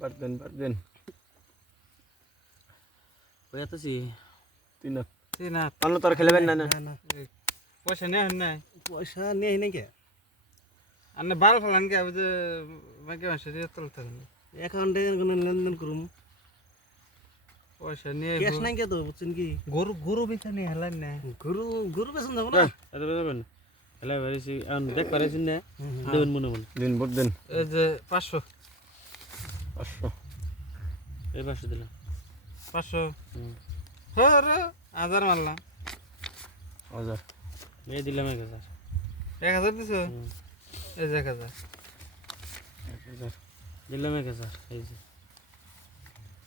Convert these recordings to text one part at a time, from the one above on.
Barden. কই আছিস Tinat. না Ano tor খেলবেন না না? পয়সা নেই নাই পয়সা নেই নাকি আপনি বাল ফেলান কে যে বাকি মাসে দিয়ে তুলতে অ্যাকাউন্টে কোনো লেনদেন করুম পয়সা নিয়ে ক্যাশ নাই কে তো বুঝছেন কি গরু গরু বেচা নিয়ে হেলান না গরু গরু বেচন যাব না এত যাবেন খেলা বেরিয়েছি এখন দেখ পারেছেন না দেবেন মনে মনে Din Barden. এই যে 500 500. এই পাশে দিলাম 500 হ্যাঁ রে 1000 মারলাম 1000. এই দিলাম 1000 1000 দিছো এই যে 1000 1000. দিলাম 1000 এই যে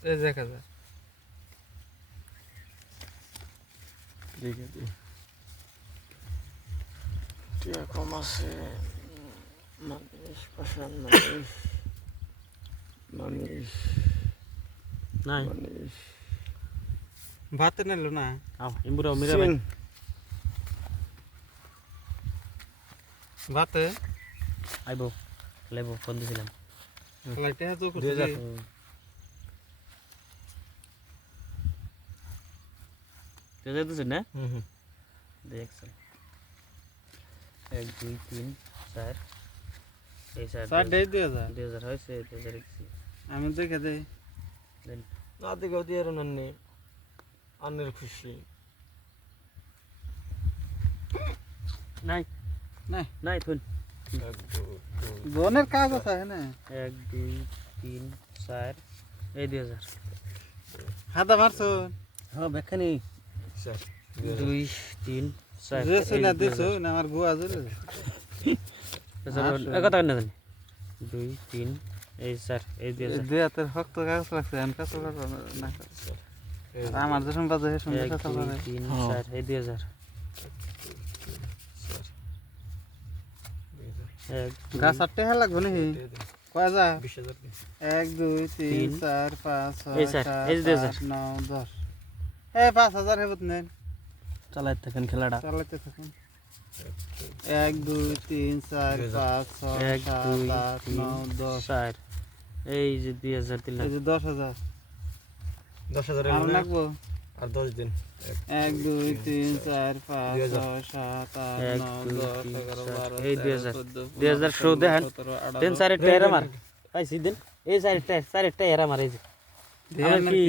এই যে 1000 ঠিক আছে টিয়া কম আছে মানিস নাই ভাত নিলো না আও ইমবুরা মিরা ভাই ভাতে আইবো লেবো ফোন দিছিলাম লাইটে তো করতে যেতেছেন না হুম দেখছেন 1 2 3 4 এই 4 স্যার দেই 2000 2000 হয়েছে 2000 লিখছি আমি দেখে দেই দেন না দেখো দিয়ে রান্নে আন্নের খুশি নাই নাই নাই থুন জনের কাজ আছে না 1 2 3 4 এই 2000 হাতা মারছো হ্যাঁ বেখানি স্যার 2 3 4 যেছো না দিছো না আমার গোয়া জলে কথা না জানি 2 3 এই 4 এই 2000 দে তোর শক্ত কাজ লাগছে আন কাজ না আমার যখন বাজে হে শুনতে 1 কথা 2 বলে 3 4 এই 2000 গাছ আটটে হে লাগবে নাকি কয় যা 20000 1 2 3 4 5 এই 6 স্যার, 7 এই যে 2000 8 9 10 এ 5000 হেবত নেন চালাই থাকেন খেলাটা চালাতে থাকুন 1 2 3 4 5 6 1 7 2 8 9 10 4 এই যে 2000 দিলাম এই যে 10000 10000 আর লাগবো আর 10 দিন 1 2 3 4 5 6 7 8 9 10 11 12 এই 2000 শো দেন দেন সারে টায়ার মার পাইছি দেন এই সারে টায়ার মার এই যে কি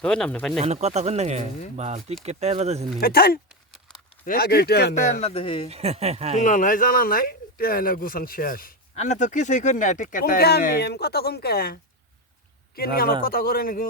তো নাম না পাই না মানে কথা কই না কে বাল টিকেট টায়ার বাজাছেন নি থান আগে টিকেট না দেহি শুনা নাই জানা নাই টিয়া না গুছান শেষ আনা তো কিছুই কই না টিকেট আমি কথা কম কে কেন আমার কথা করে নাকি